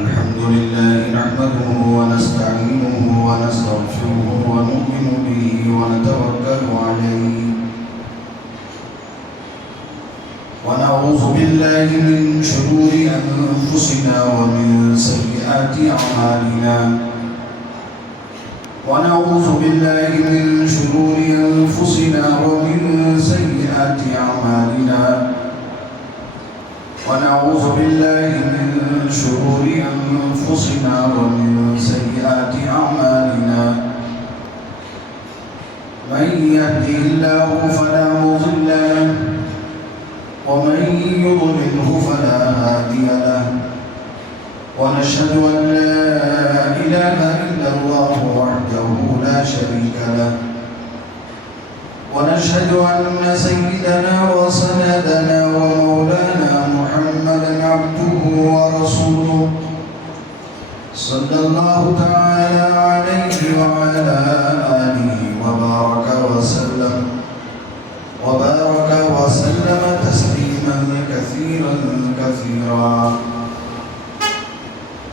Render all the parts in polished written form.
الحمد لله نحمده ونستعينه ونستغفره ونؤمن به ونتوكل عليه ونعوذ بالله من شرور أنفسنا ومن سيئات أعمالنا ونعوذ بالله من شرور أنفسنا ومن سيئات أعمالنا ونعوذ بالله من شرور أنفسنا ومن سيئات أعمالنا من يهده الله فلا مضل له ومن يضلله فلا هادي له ونشهد أن لا إله إلا الله وحده لا شريك له ونشهد أن سيدنا وسندنا ومولانا محمدا عبده ورسوله صلى الله تعالى عليه وعلى آله وبارك وسلم تسليما كثيرا كثيرا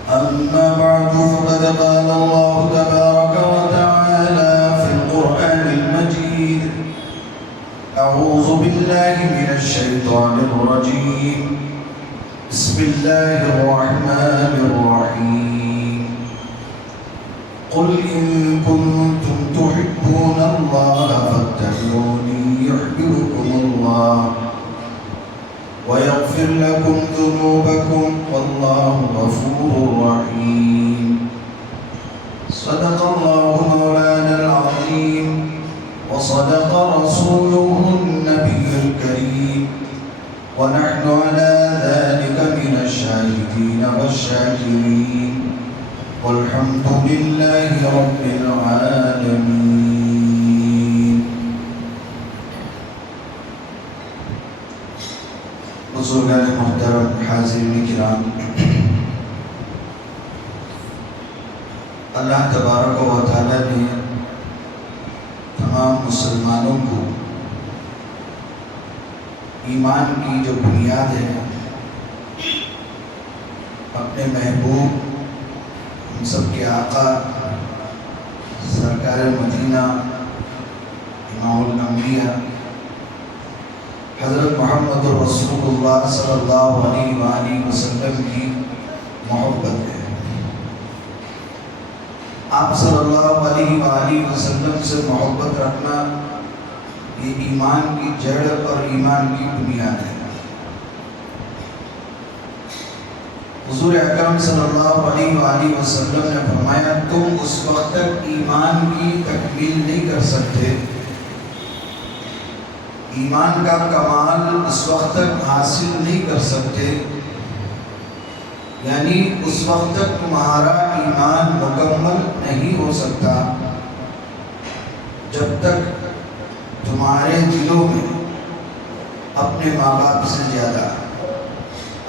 أما بعد فقد قال الله تبارك وتعالى في القرآن المجيد أعوذ بالله من الشيطان الرجيم بسم الله الرحمن الرحيم قل إن كنتم تحبون الله فاتبعوني يحببكم الله ويغفر لكم ذنوبكم والله غفور رحيم صدق الله مولانا العظيم وصدق رسوله النبي الكريم ونحن على ذلك من الشاهدين والشاكرين والحمد لله رب العالمين. بزرگان محترم حاضرین کرام، اللہ تبارک و تعالی نے تمام مسلمانوں کو ایمان کی جو بنیاد ہے اپنے محبوب ہم سب کے آقا سرکار مدینہ امام الانبیاء حضرت محمد رسول اللہ صلی اللہ علیہ وآلہ وسلم کی محبت ہے. آپ صلی اللہ علیہ وآلہ وسلم سے محبت رکھنا یہ ایمان کی جڑ اور ایمان کی بنیاد ہے. حضور اکرم صلی اللہ علیہ وآلہ وسلم نے فرمایا تم اس وقت تک ایمان کی تکمیل نہیں کر سکتے، ایمان کا کمال اس وقت تک حاصل نہیں کر سکتے، یعنی اس وقت تک تمہارا ایمان مکمل نہیں ہو سکتا جب تک تمہارے دلوں میں اپنے ماں باپ سے زیادہ،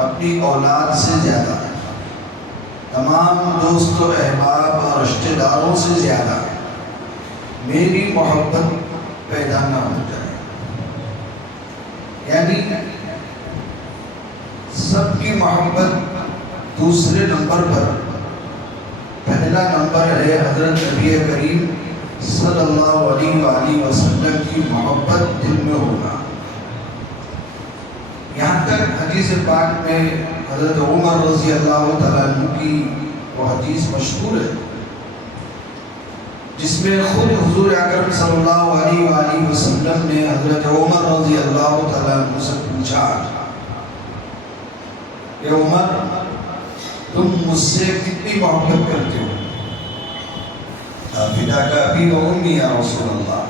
اپنی اولاد سے زیادہ، تمام دوست و احباب اور رشتہ داروں سے زیادہ میری محبت پیدا نہ ہو جائے. یعنی سب کی محبت دوسرے نمبر پر، پہلا نمبر ہے حضرت نبی کریم صلی اللہ علیہ وآلہ وسلم کی محبت دل میں ہوگا. یہاں تک حدیث پاک میں حضرت عمر رضی اللہ تعالیٰ عنہ کی وہ حدیث مشہور ہے جس میں خود حضور اکرم صلی اللہ علیہ وآلہ وسلم نے حضرت عمر رضی اللہ تعالیٰ عنہ سے پوچھا کہ عمر تم مجھ سے کتنی محبت کرتے ہو؟ فداک ابی و امی یا رسول اللہ،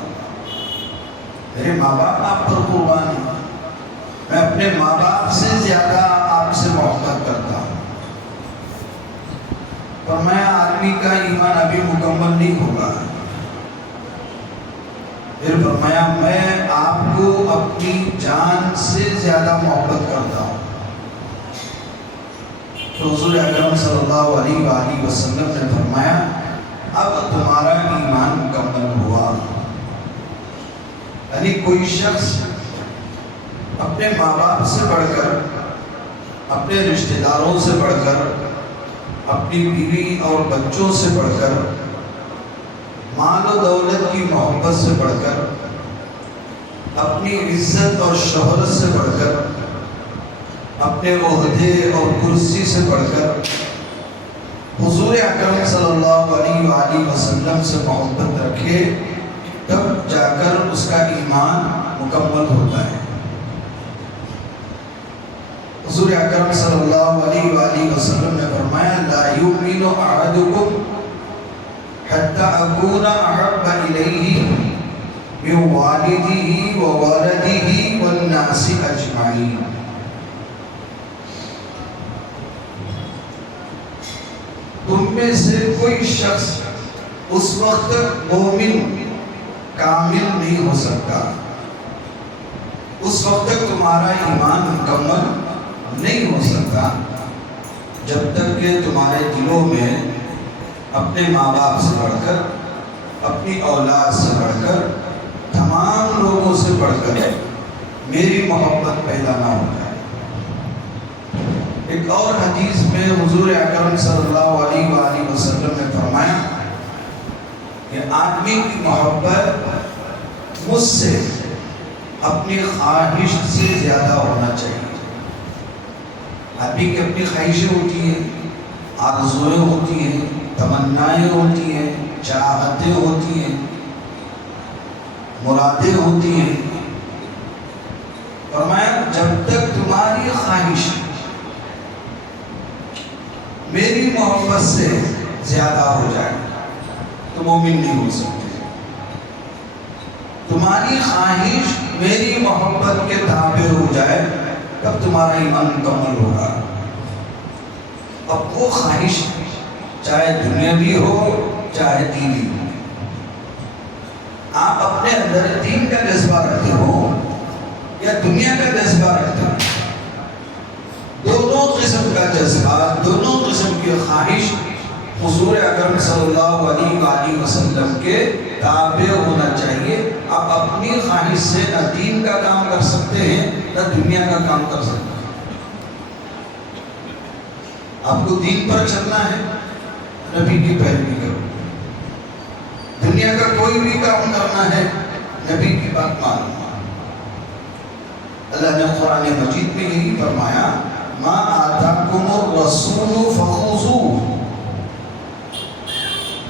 میرے ماں باپ آپ پر قربان ہیں، میں اپنے ماں باپ سے زیادہ آپ سے محبت کرتا ہوں. فرمایا آدمی کا ایمان ابھی مکمل نہیں ہوگا. پھر فرمایا میں آپ کو اپنی جان سے زیادہ محبت کرتا ہوں. تو حضور اکرم صلی اللہ علیہ وآلہ وسلم نے فرمایا اب تمہارا ایمان مکمل ہوا. یعنی کوئی شخص اپنے ماں باپ سے بڑھ کر، اپنے رشتہ داروں سے بڑھ کر، اپنی بیوی اور بچوں سے بڑھ کر، مال و دولت کی محبت سے بڑھ کر، اپنی عزت اور شہرت سے بڑھ کر، اپنے عہدے اور کرسی سے بڑھ کر حضور اکرم صلی اللہ علیہ وآلہ وسلم سے محبت رکھے، تب جا کر اس کا ایمان مکمل ہوتا ہے۔ حضور اکرم صلی اللہ علیہ وآلہ وسلم نے فرمایا لا یؤمن احدکم حتی اکون احب الیہ من والدہ وولدہ والناس اجمعین۔ تم میں سے کوئی شخص اس وقت تک مومن کامل نہیں ہو سکتا، اس وقت تک تمہارا ایمان مکمل نہیں ہو سکتا جب تک کہ تمہارے دلوں میں اپنے ماں باپ سے بڑھ کر، اپنی اولاد سے بڑھ کر، تمام لوگوں سے بڑھ کر میری محبت پیدا نہ ہو جائے۔ ایک اور حدیث میں حضور اکرم صلی اللہ علیہ وآلہ وسلم نے فرمایا کہ آدمی کی محبت مجھ سے اپنی خواہش سے زیادہ ہونا چاہیے۔ آدمی کی اپنی خواہشیں ہوتی ہیں، آرزویں ہوتی ہیں، تمنائیں ہوتی ہیں، چاہتیں ہوتی ہیں، مرادیں ہوتی ہیں۔ فرمایا جب تک تمہاری خواہش میری محبت سے زیادہ ہو جائے تو مومن نہیں ہو سکتے۔ تمہاری خواہش میری محبت کے تابع ہو جائے تب تمہارا ایمان مکمل ہوگا۔ اب وہ خواہش چاہے دنیاوی ہو چاہے دینی ہو، آپ اپنے اندر دین کا جذبہ رکھتے ہو یا دنیا کا جذبہ رکھتے ہو، دونوں قسم کا جذبہ، دونوں قسم کی خواہش حضور اکرم صلی اللہ علیہ وآلہ وسلم کے تابع ہونا چاہیے۔ آپ اپنی خواہش سے نہ دین کا کام کر سکتے ہیں نہ دنیا کا کام کر سکتے ہیں۔ آپ کو دین پر چلنا ہے، نبی کی پیروی کرو۔ دنیا کا کوئی بھی کام کرنا ہے، نبی کی بات مانو۔ اللہ نے قرآن مجید میں یہی فرمایا ما آتاکم الرسول فخذوہ،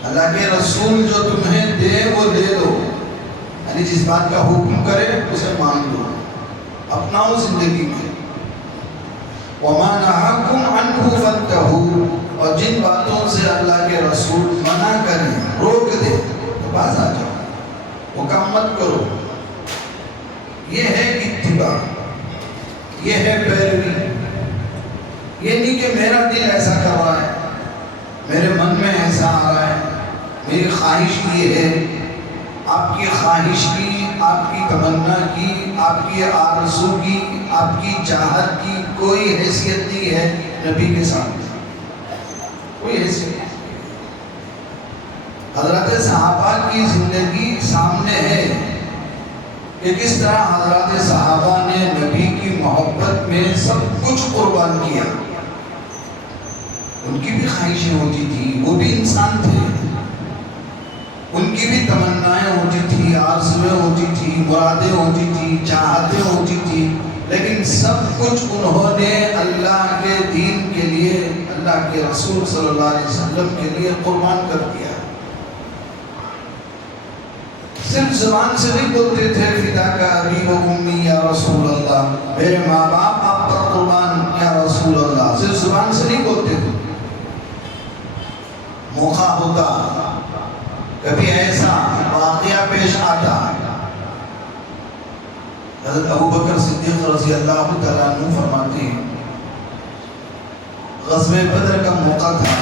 اللہ کے رسول جو تمہیں دے وہ لے لو، یعنی جس بات کا حکم کرے اسے مان لو، اپناؤ زندگی میں۔ وما نہاکم عنہ فانتہوا، اور جن باتوں سے اللہ کے رسول منع کریں، روک دے تو باز آ جاؤ، مکمل کرو۔ یہ ہے اتباع، یہ ہے پیروی۔ یہ نہیں کہ میرا دل ایسا کر رہا ہے، میرے من میں ایسا آ رہا ہے، میری خواہش یہ ہے۔ آپ کی خواہش کی، آپ کی تمنا کی، آپ کی آرزو کی، آپ کی چاہت کی کوئی حیثیت نہیں ہے نبی کے سامنے، کوئی حیثیت نہیں۔ حضرت صحابہ کی زندگی سامنے ہے کہ کس طرح حضرات صحابہ نے نبی کی محبت میں سب کچھ قربان کیا۔ ان کی بھی خواہشیں ہوتی تھی، وہ بھی انسان تھے، ان کی بھی تمنائیں ہوتی تھی، آرزویں ہوتی تھی، مرادیں ہوتی تھی، چاہتیں ہوتی تھی، لیکن سب کچھ انہوں نے اللہ کے دین کے لیے، اللہ کے رسول صلی اللہ علیہ وسلم کے لیے قربان کر دیا۔ صرف زبان سے نہیں بولتے تھے فداک ابی و امی یا رسول اللہ، میرے ماں باپ آپ پر قربان یا رسول اللہ، صرف زبان سے نہیں بولتے تھے۔ موقع ہوتا، کبھی ایسا واقعہ پیش آتا، حضرت ابوبکر صدیق رضی اللہ تعالیٰ عنہ فرماتے ہیں غزوہ بدر کا موقع تھا،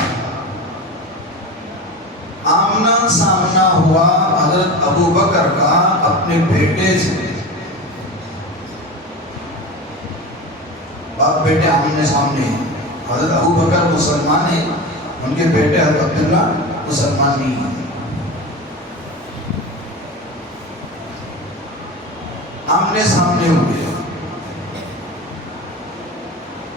آمنا سامنا ہوا حضرت ابوبکر کا اپنے بیٹے سے، باپ بیٹے آمنے سامنے ہیں۔ حضرت ابوبکر مسلمان ہیں، ان کے بیٹے حضرت عبداللہ مسلمان نہیں ہیں۔ آمنے سامنے ہوئے،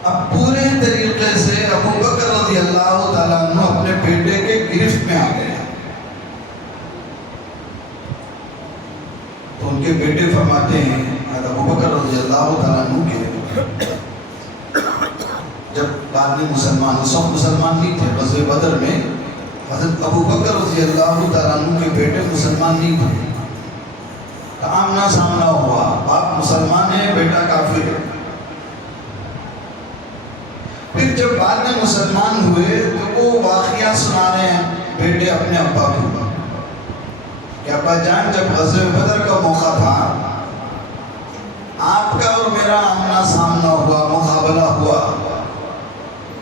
اب پورے طریقے سے ابو بکر رضی اللہ تعالیٰ عنہ اپنے بیٹے کے گرفت میں آ گئے. تو ان کے بیٹے فرماتے ہیں ابو بکر رضی اللہ تعالیٰ عنہ کے جب بعد میں مسلمان سب مسلمان نہیں تھے، غزوہ بدر میں حضرت ابو بکر رضی اللہ تعالیٰ عنہ کے بیٹے مسلمان نہیں تھے. آمنا سامنا ہوا، باپ مسلمان ہے، بیٹا کافر ہے. پھر جب بعد میں مسلمان ہوئے تو وہ واقعہ سنا رہے ہیں بیٹے اپنے ابا کو کہ ابا جان جب غزوہ بدر کا موقع تھا، آپ کا اور میرا آمنا سامنا ہوا، مقابلہ ہوا،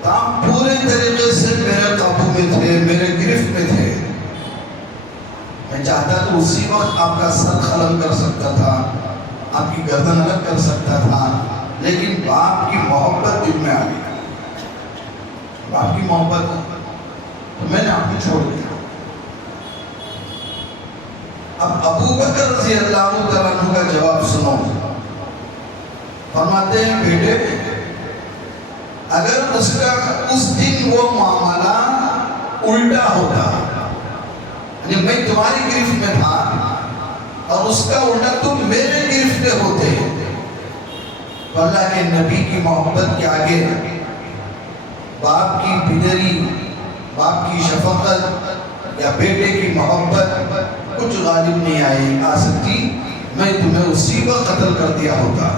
تو آپ پورے طریقے سے میرے قابو میں تھے، میرے گرفت میں تھے. میں چاہتا تو اسی وقت آپ کا سر قلم کر سکتا تھا، آپ کی گردن الگ کر سکتا تھا، لیکن باپ کی محبت دل میں آ گئی، باپ کی محبت، تو میں نے آپ کو چھوڑ دیا. اب ابو بکر رضی اللہ تعالیٰ عنہ کا جواب سنو. فرماتے ہیں بیٹے اگر اس دن وہ معاملہ الٹا ہوتا، یعنی میں تمہاری گرفت میں تھا اور اس کا الٹا تم میرے گرفت میں ہوتے، تو اللہ کے نبی کی محبت کے آگے باپ کی پدری، باپ کی شفقت یا بیٹے کی محبت کچھ غالب نہیں آ سکتی. میں تمہیں اسی وقت قتل کر دیا ہوتا.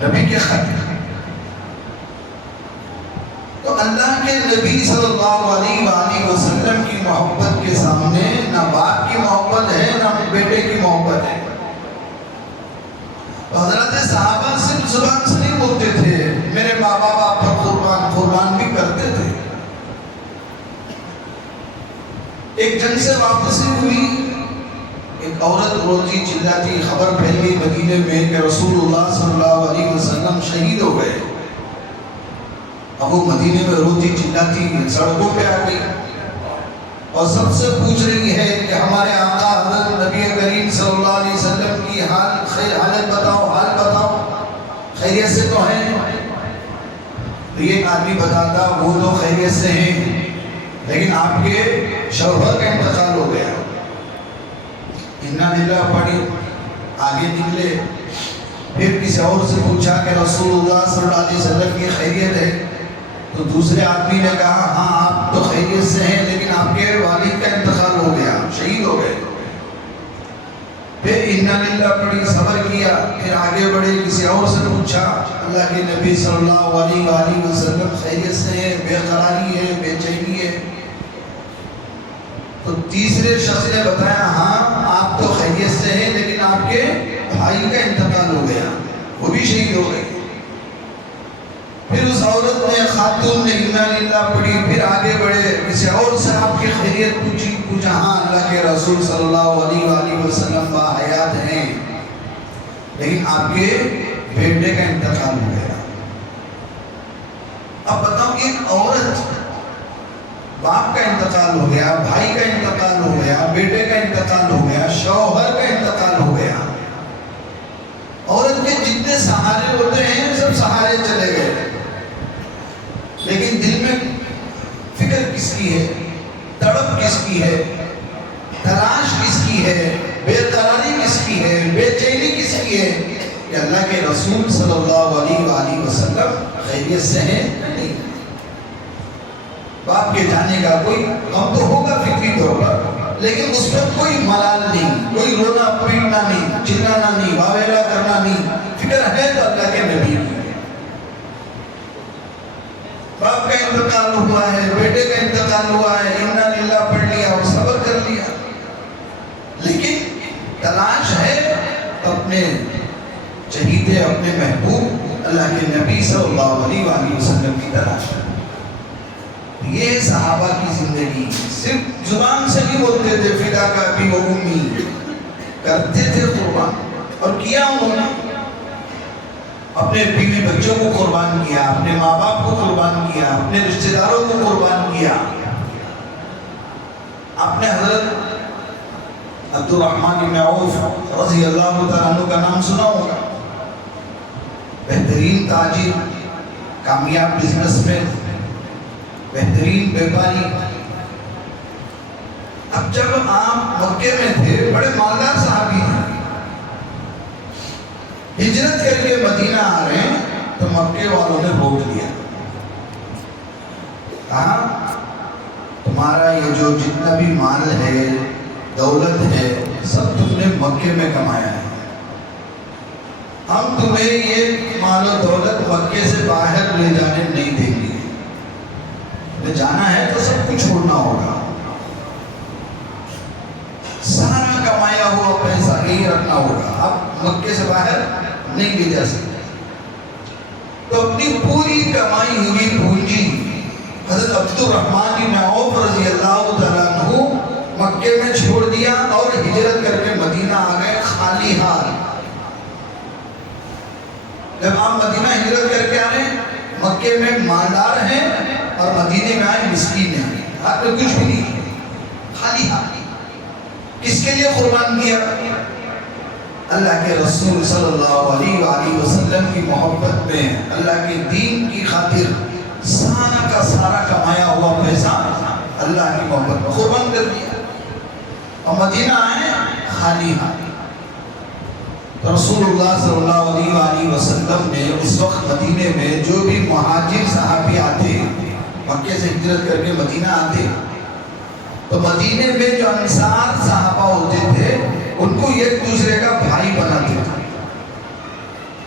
نبی کے خط، تو اللہ کے نبی صلی اللہ علیہ وآلہ وسلم کی محبت کے سامنے نہ باپ کی محبت ہے نہ بیٹے کی محبت ہے. حضرت صحابہ صرف زبان سے نہیں بولتے تھے میرے ماں باپ آپ پر قربان بھی کرتے تھے. ایک جنگ سے واپسی ہوئی، ایک عورت روتی چلاتی، خبر پھیل گئی مدینے میں کہ رسول اللہ صلی اللہ علیہ وسلم شہید ہو گئے. اب وہ مدینے میں روتی چلاتی سڑکوں پہ آ گئی اور سب سے پوچھ رہی ہے کہ ہمارے آقا حضرت نبی کریم صلی اللہ علیہ وسلم کی حالت بتاؤ، خیریت سے تو ہیں؟ تو یہ آدمی بتاتا وہ تو خیریت سے ہیں، لیکن آپ کے شوہر کا انتقال ہو گیا. انا للہ پڑھی، آگے نکلے. پھر کسی اور سے پوچھا کہ رسول اللہ صلی اللہ علیہ وسلم کی خیریت ہے؟ تو دوسرے آدمی نے کہا ہاں آپ تو خیریت سے ہیں، لیکن آپ کے والد کا انتقال ہو گیا، شہید ہو گئے. پھر انا للہ پڑھی، صبر کیا. پھر آگے بڑھے، کسی اور سے پوچھا، اللہ کے نبی صلی اللہ علیہ وآلہ وسلم خیریت سے ہیں؟ بے قراری ہے، بے چینی ہے؟ تو تیسرے شخص نے بتایا ہاں آپ تو خیریت سے ہیں، لیکن آپ کے بھائی کا انتقال ہو گیا، وہ بھی شہید ہو گئے. پھر اس عورت نے، خاتون نے انا للہ پڑھی. پھر آگے بڑھے، کسی اور سے آپ کی خیریت پوچھا ہاں اللہ کے رسول صلی اللہ علیہ وآلہ وسلم باحیات ہیں، لیکن آپ کے بیٹے کا انتقال ہو گیا. اب بتاؤ کہ ایک عورت، باپ کا انتقال ہو گیا، بھائی کا انتقال ہو گیا، بیٹے کا انتقال ہو گیا، شوہر کا انتقال ہو گیا، عورت کے جتنے سہارے ہوتے ہیں سب سہارے چلے گئے، لیکن دل میں فکر کس کی ہے، تڑپ کس کی ہے، تلاش کس کی ہے، بے قراری کس کی ہے، بے چینی کس کی ہے؟ کہ اللہ کے رسول صلی اللہ علیہ وآلہ وسلم خیریت سے ہیں نہیں. باپ کے جانے کا کوئی غم تو ہوگا فکری طور پر، لیکن اس پر کوئی ملال نہیں، کوئی رونا پیٹنا نہیں، چلانا نہیں، واویلا کرنا نہیں. فکر ہے تو اللہ کے نبی کی. باپ کا انتقال ہوا ہے، بیٹے کا انتقال ہوا ہے، انا للہ پڑھ لیا اور صبر کر لیا، لیکن تلاش ہے اپنے چہیتے، اپنے محبوب اللہ کے نبی صلی اللہ علیہ وآلہ وسلم کی تلاش ہے. یہ صحابہ کی زندگی صرف زبان سے نہیں بولتے تھے فدا کا ابی و امی، کرتے تھے قربان. اور کیا انہوں نے، اپنے بیوی بچوں کو قربان کیا، اپنے ماں باپ کو قربان کیا، اپنے رشتہ داروں کو قربان کیا. اپنے حضرت عبد الرحمن بن عوف رضی اللہ تعالیٰ عنہ کا نام سنا ہوگا، بہترین تاجر، کامیاب بزنس میں، بہترین بیپاری۔ اب جب آپ مکے میں تھے، بڑے مالدار صحابی ہیں، ہجرت کر کے مدینہ آ رہے ہیں، تو مکے والوں نے روک لیا، کہا تمہارا یہ جو جتنا بھی مال ہے، دولت ہے، سب تم نے مکے میں کمایا ہے، ہم تمہیں یہ مال و دولت مکے سے باہر لے جانے نہیں دیں گے، لے جانا ہے تو سب کچھ چھوڑنا ہوگا، سارا کمایا ہوا پیسہ یہی رکھنا ہوگا، اب مکے سے باہر نہیں لے جا سکتے۔ تو اپنی پوری کمائی ہوئی پونجی حضرت عبد الرحمن بن عوف رضی اللہ تعالیٰ عنہ مکے میں چھوڑ دیا اور ہجرت کر کے مدینہ آ گئے خالی ہاتھ۔ جب آپ مدینہ ہجرت کر کے آ رہے ہیں، مکے میں مالدار ہیں اور مدینے میں آئے مسکین ہیں، ہاتھ میں کچھ بھی نہیں، خالی ہاتھ۔ کس کے لیے قربان کیا؟ اللہ کے رسول صلی اللہ علیہ وآلہ وسلم کی محبت میں، اللہ کے دین کی خاطر سارا کا سارا کمایا ہوا پیسہ اللہ کی محبت میں قربان کر دیا، اور مدینہ آئے خالی ہاتھ۔ رسول اللہ صلی اللہ علیہ وآلہ وسلم نے اس وقت مدینے میں جو بھی مہاجر صحابی آتے، مکے سے ہجرت کر کے مدینہ آتے، تو مدینے میں جو انصار صحابہ ہوتے تھے ان کو ایک دوسرے کا بھائی بناتے تھے،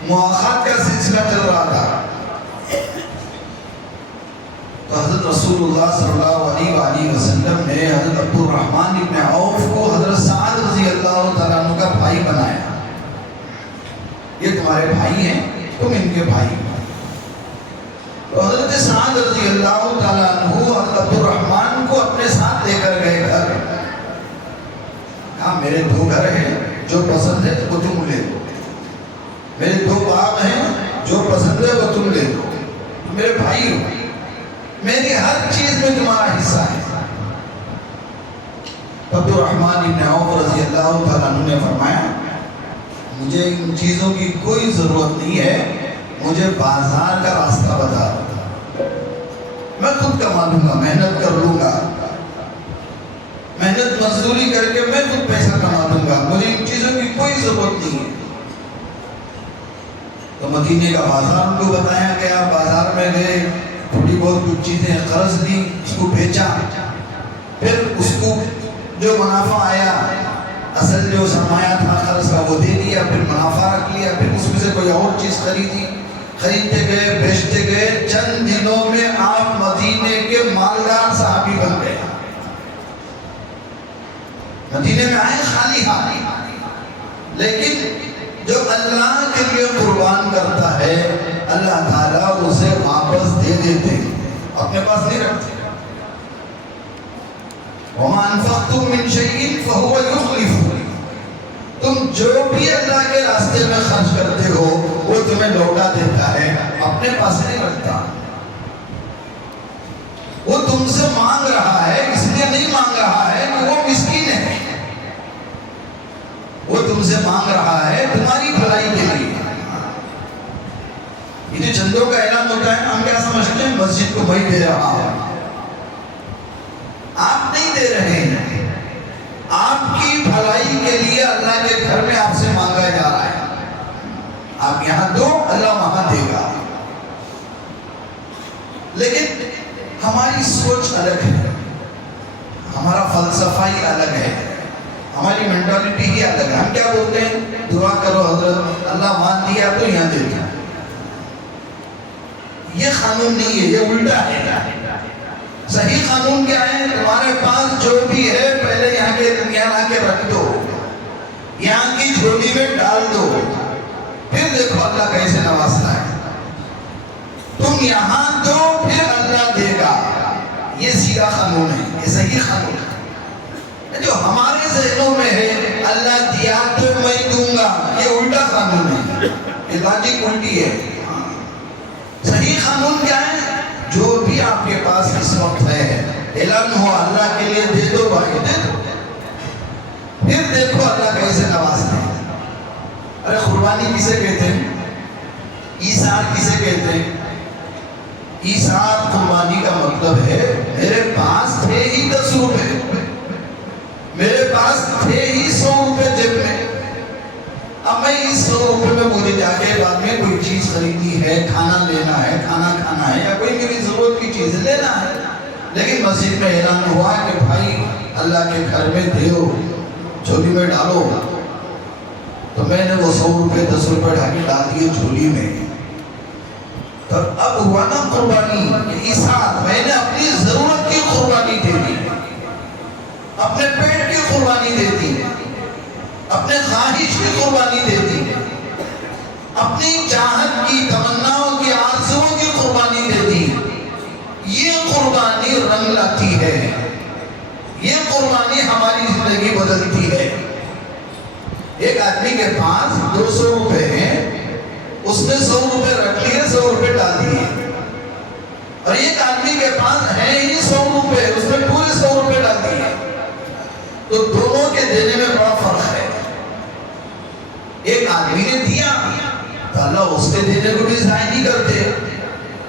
مواخات کا سلسلہ چل رہا تھا۔ تو حضرت رسول اللہ صلی اللہ علیہ وآلہ وسلم نے حضرت عبد الرحمن بن عوف کو حضرت سعد رضی اللہ تعالیٰ عنہ کا بھائی بنایا، یہ تمہارے بھائی ہیں، تم ان کے بھائی۔ تو حضرت سعد رضی اللہ تعالیٰ عنہ حضرت عبد الرحمن کو اپنے ساتھ لے کر گئے گھر، کہا میرے دو گھر ہیں، جو پسند ہے وہ تم لے دو، میرے دو باغ ہیں، جو پسند ہے وہ تم لے دو، میرے بھائی ہو، میری ہر چیز میں تمہارا حصہ ہے۔ عبد الرحمن بن عوف رضی اللہ تعالیٰ عنہ نے فرمایا مجھے ان چیزوں کی کوئی ضرورت نہیں ہے، مجھے بازار کا راستہ بتا دو، میں خود کما لوں گا، محنت کر لوں گا، محنت مزدوری کر کے میں خود پیسہ کما لوں گا، مجھے ان چیزوں کی کوئی ضرورت نہیں ہے۔ تو مدینے کا بازار ان کو بتایا گیا، بازار میں گئے، تھوڑی بہت کچھ چیزیں قرض دی، اس کو بیچا، پھر اس کو جو منافع آیا، اصل جو سرمایہ تھا قرض کا وہ دے دیا، پھر منافع رکھ لیا، پھر اس میں سے کوئی اور چیز خریدی، خریدتے گئے، بیچتے گئے، چند دنوں میں آپ مدینے کے مالدار صحابی بن گئے۔ مدینے میں آئے خالی ہاتھ، لیکن جو اللہ کے لیے قربان کرتا ہے اللہ تعالیٰ اسے واپس دے دیتے، اپنے پاس نہیں رکھتے۔ وَمَا أَنفَقْتُم مِّن شَيْءٍ فَهُوَ يُخْلِفُهُ، تم جو بھی اللہ کے راستے میں خرچ کرتے ہو وہ تمہیں لوٹا دیتا ہے، اپنے پاس نہیں رکھتا۔ وہ تم سے مانگ رہا ہے، اس لیے نہیں مانگ رہا ہے کہ وہ مسکین ہے، وہ تم سے مانگ رہا ہے تمہاری بھلائی کے لیے۔ یہ جو چندوں کا اعلان ہوتا ہے، ہم کیا سمجھتے ہیں مسجد کو وہی دے رہا ہے، آپ نہیں دے رہے ہیں، آپ کی بھلائی کے لیے اللہ کے گھر میں آپ سے مانگا جا رہا ہے، آپ یہاں دو، اللہ وہاں دے گا۔ لیکن ہماری سوچ الگ ہے، ہمارا فلسفہ ہی الگ ہے، ہماری مینٹالٹی ہی الگ ہے۔ ہم کیا بولتے ہیں؟ دعا کرو حضرت، اللہ وہاں دیا تو یہاں دے دیا۔ یہ قانون نہیں ہے، یہ الٹا ہے۔ صحیح قانون کیا ہے؟ تمہارے پاس جو بھی ہے پہلے یہاں لا کے رکھ دو، یہاں کی جھولی میں ڈال دو، پھر دیکھو اللہ کیسے نوازتا ہے۔ تم یہاں دو پھر اللہ دے گا، یہ سیدھا قانون ہے، یہ صحیح قانون ہے۔ جو ہمارے ذہنوں میں ہے اللہ دیا تو میں دوں گا، یہ الٹا قانون ہے، یہ لاجک الٹی ہے۔ صحیح قانون کیا ہے؟ جو بھی آپ کے پاس اس وقت ہے اعلان ہو اللہ کے لیے دے دو بھائی، دے دو، پھر دیکھو اللہ کیسے نوازتا ہے۔ ارے قربانی کسے کہتے ہیں؟ ایثار کسے کہتے ہیں؟ ایثار قربانی کا مطلب ہے میرے پاس تھے ہی 10 روپے، میرے پاس تھے ہی 100 روپے جیب میں، اب میں اس 100 روپے میں مجھے جا کے بعد میں کوئی چیز خریدنی ہے، کھانا لینا ہے، کھانا کھانا ہے، یا کوئی میری ضرورت کی چیز لینا ہے، لیکن مسجد میں اعلان ہوا کہ بھائی اللہ کے گھر میں دیو، جھولی میں ڈالو، تو میں نے وہ 100 روپے 10 روپے ڈال کے ڈال دیے جھولی میں. تو اب ہوا نا قربانی، ایثار، میں نے اپنی ضرورت کی قربانی دے دی، اپنے پیٹ کی قربانی دے دی، اپنے خواہش کی قربانی دے دی، اپنی چاہت کی، تمناؤں کی، آرزوؤں کی قربانی دے دی. یہ قربانی رنگ لاتی ہے، یہ قربانی ہماری زندگی بدلتی ہے. ایک آدمی کے پاس 200 روپے ہیں، اس نے 100 روپے رکھ لیے، 100 روپے ڈال دیے. اور ایک آدمی کے پاس ہے ہی 100 روپے، اس نے پورے 100 روپے ڈال دیے. تو دونوں کے دینے میں بڑا فرق ہے. ایک آدمی نے دیا تو اللہ اس کے دینے کو بھی ضائع نہیں کرتے.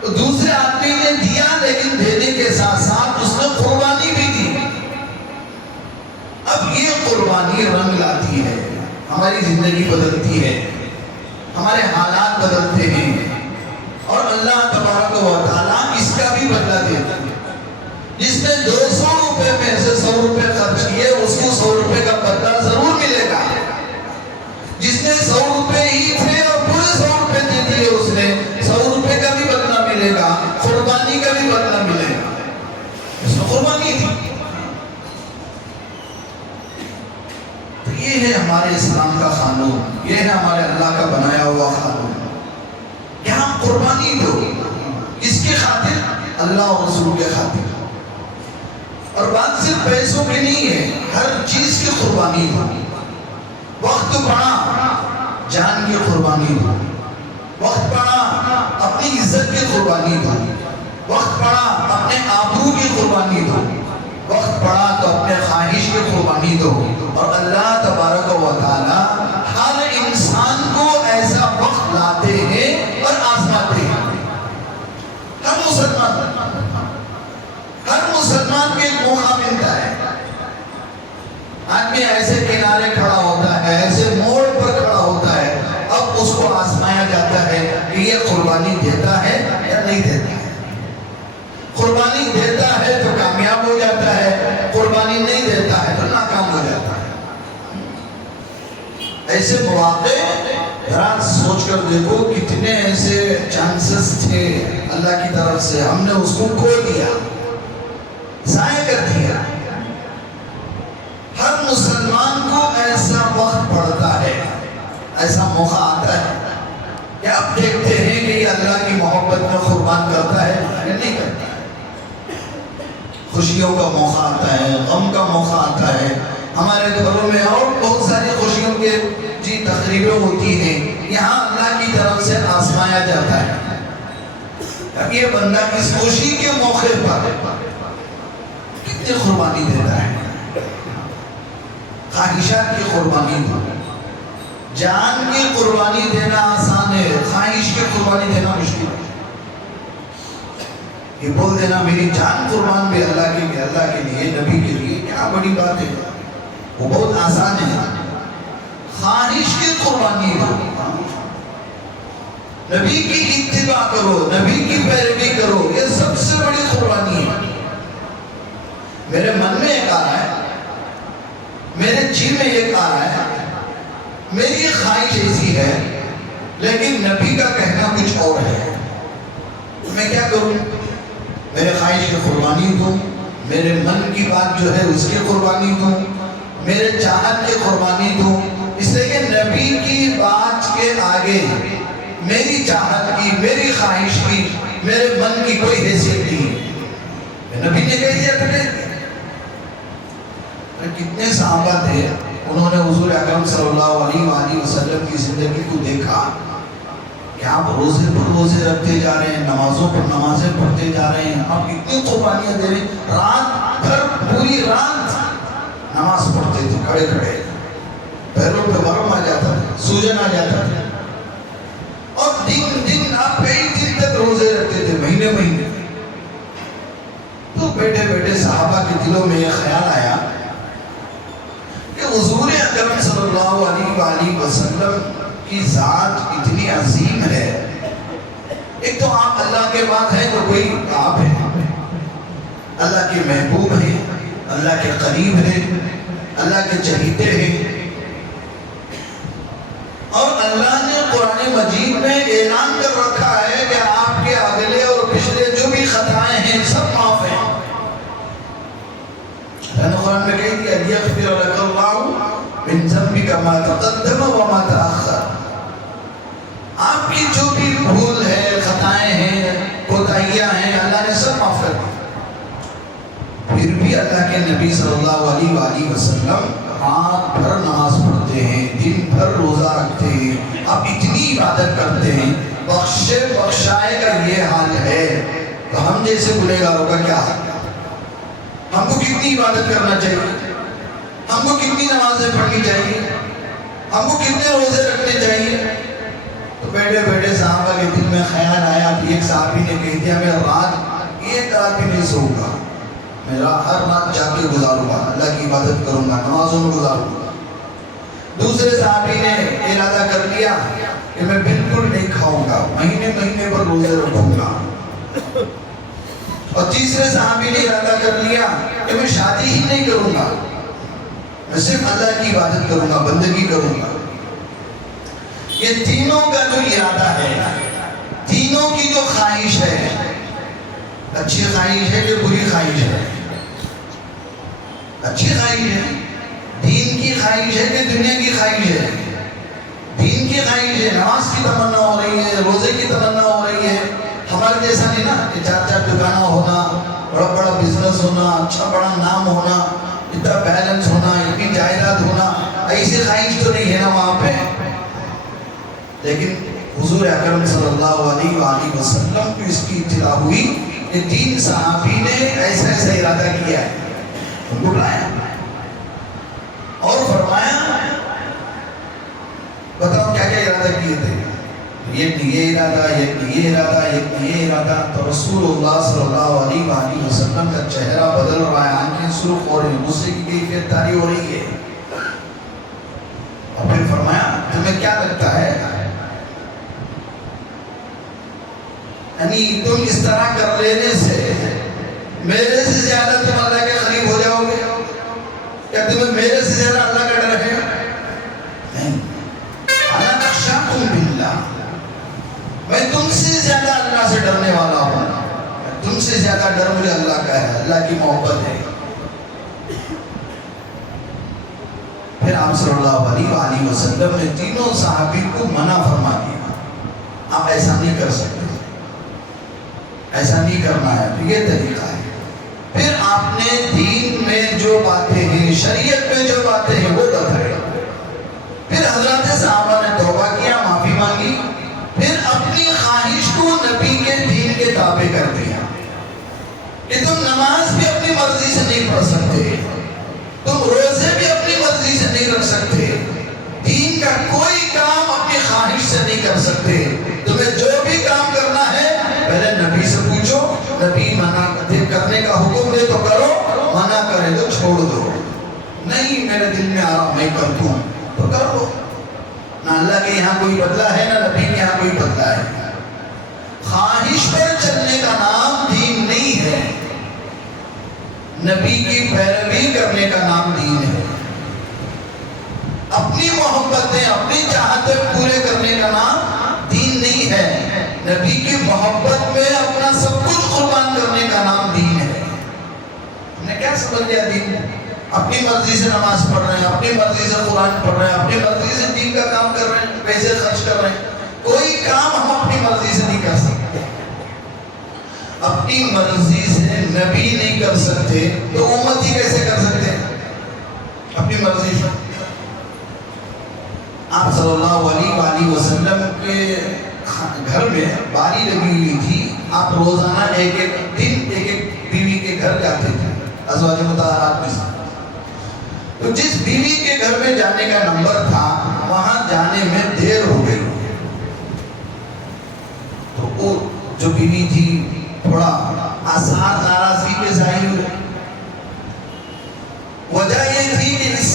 تو دوسرے آدمی نے دیا لیکن دینے کے ساتھ ساتھ اس نے قربانی بھی دی. اب یہ قربانی رنگ لاتی ہے، ہماری زندگی بدلتی ہے، ہمارے حالات بدلتے ہیں، اور اللہ تبارک و تعالیٰ اس کا بھی بدلہ دیتا ہے. جس نے 200 روپے میں سے 100 روپے خرچ کیے، اس کو 100 روپے کا بدلہ ضرور ملے گا. جس نے 100 روپے ہی تھے اور پورے 100 روپے دے دیے، اس نے 100 روپے کا بھی بدلہ ملے گا، قربانی کا بھی بدلہ ملے گا. اس نے قربانی دی. تو یہ ہے ہمارے اسلام کا قانون، یہ ہے ہمارے اللہ کا بنایا ہوا قانون. یہاں قربانی دو، اس کے خاطر، اللہ اور رسول کے خاطر. اور بات صرف پیسوں کی نہیں ہے، ہر چیز کی قربانی دو. وقت پڑا جان کی قربانی دو، وقت پڑا اپنی عزت کی قربانی دو، وقت پڑا اپنے آبرو کی قربانی دو، وقت پڑا تو اپنے خواہش کی قربانی دو. اور اللہ تبارک و تعالی ہر انسان کو ایسا وقت لاتے ہیں اور آزماتے ہیں. ہر مسلمان کو ایک موقع ملتا ہے. آدمی ایسے کنارے کھڑا ہوتا ہے، ایسے موڑ پر کھڑا ہوتا ہے، اب اس کو آزمایا جاتا ہے کہ یہ قربانی دیتا ہے یا نہیں دیتا ہے. قربانی دیتا ہے تو کامیاب ہو جاتا ہے، قربانی نہیں دیتا ہے تو ناکام ہو جاتا ہے. ایسے مواقع ذرا سوچ کر دیکھو کتنے ایسے چانسز تھے اللہ کی طرف سے، ہم نے اس کو کھو دیا، ضائع کر دیا. ہر مسلمان کو ایسا وقت پڑتا ہے، ایسا موقع آتا ہے کہ اب دیکھتے ہیں کہ یہ اللہ کی محبت میں قربان کرتا ہے یا نہیں کرتا ہے. خوشیوں کا موقع آتا ہے، غم کا موقع آتا ہے. ہمارے گھروں میں اور بہت ساری خوشیوں کے تقریبیں ہوتی ہیں. یہاں اللہ کی طرف سے آزمایا جاتا ہے اب یہ بندہ اس خوشی کے موقع پر کتنی قربانی دیتا ہے. خواہشات کی قربانی دو. جان کی قربانی دینا آسان ہے، خواہش کی قربانی دینا مشکل ہے. یہ بول دینا میری جان قربان بھی اللہ کے لیے، اللہ کے لیے، نبی کے لیے، کیا بڑی بات ہے، وہ بہت آسان ہے. خواہش کی قربانی دو، نبی کی اتباع کرو، نبی کی پیروی کرو، یہ سب سے بڑی قربانی ہے. میرے من میں ایک آ رہا ہے، میرے جی میں ایک آ رہا ہے، میری خواہش ایسی ہے لیکن نبی کا کہنا کچھ اور ہے، میں کیا کروں؟ میرے خواہش کی قربانی دوں، میرے من کی بات جو ہے اس کی قربانی دوں، میرے چاہت کی قربانی دوں. اس لیے کہ نبی کی بات کے آگے میری چاہت کی، میری خواہش کی، میرے من کی کوئی حیثیت نہیں. نبی نے کہہ دیا تھا. کتنے صحابہ تھے، انہوں نے حضور اکرم صلی اللہ علیہ وآلہ وسلم کی زندگی کو دیکھا کہ آپ روزے پر روزے رکھتے جا رہے ہیں، نمازوں پر نمازیں پڑھتے جا رہے ہیں، آپ کتنی قربانیاں دے رہے ہیں. رات بھر پوری رات نماز پڑھتے تھے کھڑے کھڑے، پیروں پہ ورم آ جاتا تھا، سوجن آ جاتا تھا، اور دن آپ کئی دن تک روزے رکھتے تھے، مہینے مہینے. بیٹھے بیٹھے صحابہ کے دلوں میں یہ خیال آیا کہ حضور اکرم صلی اللہ علیہ وآلہ وسلم کی ذات اتنی عظیم ہے. ایک تو آپ اللہ کے بعد ہیں تو کوئی آپ ہیں، اللہ کے محبوب ہیں، اللہ کے قریب ہیں، اللہ کے چہیتے ہیں، اور اللہ نے قرآن مجید میں اعلان کر رکھا ہے کہ آپ کے اگلے اور پچھلے جو بھی خطائیں ہیں سب معاف ہیں. قرآن میں کہہ دیا لیغفر لک اللہ من ذنبک ما تقدم وما تأخر. آپ کی جو بھی بھول ہے، خطائیں ہیں، کوتاہیاں ہیں، اللہ نے سب معاف کر دی. پھر بھی اللہ کے نبی صلی اللہ علیہ وآلہ وسلم رات بھر نماز پڑھتے ہیں، دن بھر روزہ رکھتے ہیں، اب اتنی عبادت کرتے ہیں، بخشے بخشائے کا یہ حال ہے تو ہم جیسے گنہگاروں کا کیا حال ہے؟ ہم کو کتنی عبادت کرنا چاہیے؟ ہم کو کتنی نمازیں پڑھنی چاہیے؟ ہم کو کتنے روزے رکھنے چاہیے؟ تو بیٹھے بیٹھے صحابہ کے دل میں خیال آیا. ایک صحابی نے کہہ دیا میں رات ایک رات بھی نہیں سوؤں گا، میں ہر رات جا کے گزاروں گا، اللہ کی عبادت کروں گا، نمازوں میں گزاروں گا. دوسرے صحابی نے ارادہ کر لیا کہ میں بالکل نہیں کھاؤں گا، مہینے مہینے پر روزے رکھوں گا. اور تیسرے صحابی نے ارادہ کر لیا کہ میں شادی ہی نہیں کروں گا، میں صرف اللہ کی عبادت کروں گا، بندگی کروں گا. یہ تینوں کا جو ارادہ ہے، تینوں کی جو خواہش ہے، اچھی خواہش ہے کہ بری خواہش ہے؟ اچھی خواہش ہے. دین کی خواہش ہے کہ دنیا کی خواہش ہے؟ دین کی خواہش ہے. نماز کی تمنا ہو رہی ہے، روزے کی تمنا ہو رہی ہے. ہمارے جیسا نہیں نا کہ چار چار دکانہ ہونا، بڑا بڑا بزنس ہونا، اچھا بڑا نام ہونا، اتنا بیلنس ہونا، اتنی جائیداد ہونا، ایسی خواہش تو نہیں ہے نا وہاں پہ. لیکن حضور اکرم صلی اللہ علیہ وآلہ وسلم کو اس کی اطلاع ہوئی کہ تین صحابی نے ایسا ایسا ارادہ کیا ہے. ان کو بلایا اور فرمایا بتاؤ کیا کیا ارادہ کیے تھے؟ یہ ارادہ، یہ ارادہ، یہ ارادہ. تو رسول اللہ صلی اللہ علیہ وآلہ وسلم کا چہرہ بدل رہا ہے، آنکھیں سرخ ہو رہی ہیں، غصے کی کیفیت طاری ہو رہی ہے. اور پھر فرمایا تمہیں کیا لگتا ہے یعنی تم اس طرح کر لینے سے میرے سے زیادہ تم اللہ کے قریب ہو جاؤ گے؟ کیا تمہیں میرے سے زیادہ اللہ کا ڈر ہے؟ نہیں. انا اخشاکم باللہ، میں تم سے زیادہ اللہ سے ڈرنے والا ہوں. تم سے زیادہ ڈر مجھے اللہ کا ہے، اللہ کی محبت ہے. پھر آپ صلی اللہ علیہ وآلہ وسلم نے تینوں صحابی کو منع فرما دیا، آپ ایسا نہیں کر سکتے، ایسا نہیں کرنا ہے. تو یہ طریقہ ہے. پھر آپ نے دین میں جو باتیں ہیں، شریعت میں جو باتیں ہیں وہ بتائے. پھر حضرات صحابہ نے توبہ کیا، معافی مانگی. پھر اپنی خواہش کو نبی کے دین کے تابع کر دیا کہ تم نماز بھی اپنی مرضی سے نہیں پڑھ سکتے، تم روزے بھی اپنی مرضی سے نہیں رکھ سکتے، دین کا کوئی کام اپنی خواہش سے نہیں کر سکتے. تمہیں جو بھی کام کرنا ہے پہلے نبی سے پوچھو، نبی منع کرنے کا حکم دے تو کرو، منع کرے تو چھوڑ دو. نہیں میرے دل میں آ رہا میں کر دوں تو کر دو. نہ اللہ کے یہاں کوئی بدلہ ہے، نہ نبی کے یہاں کوئی بدلہ ہے. خواہش پر چلنے کا نام دین نہیں ہے، نبی کی پیروی کرنے کا نام دین ہے. اپنی محبتیں، اپنی چاہتیں پورے کرنے کا نام دین نہیں ہے. نبی کی محبت میں اپنا سب کچھ قربان کرنے کا نام دین ہے. ہم نے کیا سمجھ لیا دین؟ اپنی مرضی سے نماز پڑھ رہے ہیں، اپنی مرضی سے قرآن پڑھ رہے ہیں، اپنی مرضی سے دین کا کام کر رہے ہیں، پیسے خرچ کر رہے ہیں. کوئی کام ہم اپنی مرضی سے نہیں کر سکتے. اپنی مرضی سے نبی نہیں کر سکتے تو امتی کیسے کر سکتے ہیں؟ اپنی مرضی سے. آپ صلی اللہ علیہ وآلہ وسلم کے گھر میں باری لگی ہوئی تھی. آپ روزانہ ایک ایک دن ایک ایک بیوی کے گھر جاتے تھے، ازواج مطہرات میں سے. تو جس بیوی کے گھر میں جانے کا نمبر تھا وہاں جانے میں دیر ہو گئی. تو وہ جو بیوی تھی تھوڑا آثار ناراضگی کے ظاہر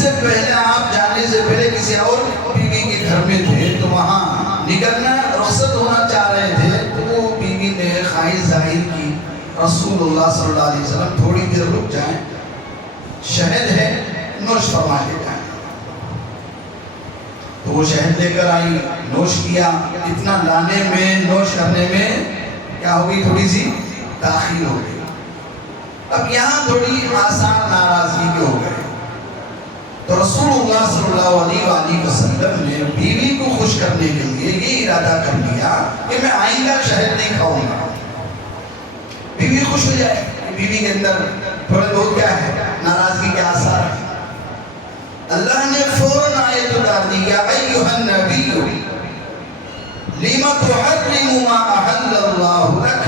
سے پہلے آپ جانے سے پہلے کسی اور بیوی کے گھر میں تھے تو وہاں نکلنا رخصت ہونا چاہ رہے تھے تو وہ بیوی نے خواہش ظاہر کی رسول اللہ صلی اللہ علیہ وسلم تھوڑی دیر رک جائیں، شہد ہے نوش فرما کے جائیں۔ تو وہ شہد لے کر آئی، نوش کیا، اتنا لانے میں نوش کرنے میں کیا ہو گئی، تھوڑی سی تاخیر ہو گئی۔ اب یہاں تھوڑی آسان ناراضگی کے ہو گئے تو رسول اللہ صلی اللہ علیہ وسلم نے بیوی کو خوش کرنے کے لیے یہ ارادہ کر لیا کہ میں آئندہ شہد نہیں کھاؤں گا، بیوی خوش ہو جائے۔ بیوی کے اندر تھوڑے بہت کیا ہے، ناراضگی کے آثار ہیں۔ اللہ نے فوراً آیت اتار دی، یا ایھا النبی لم تحرم ما احل اللہ لک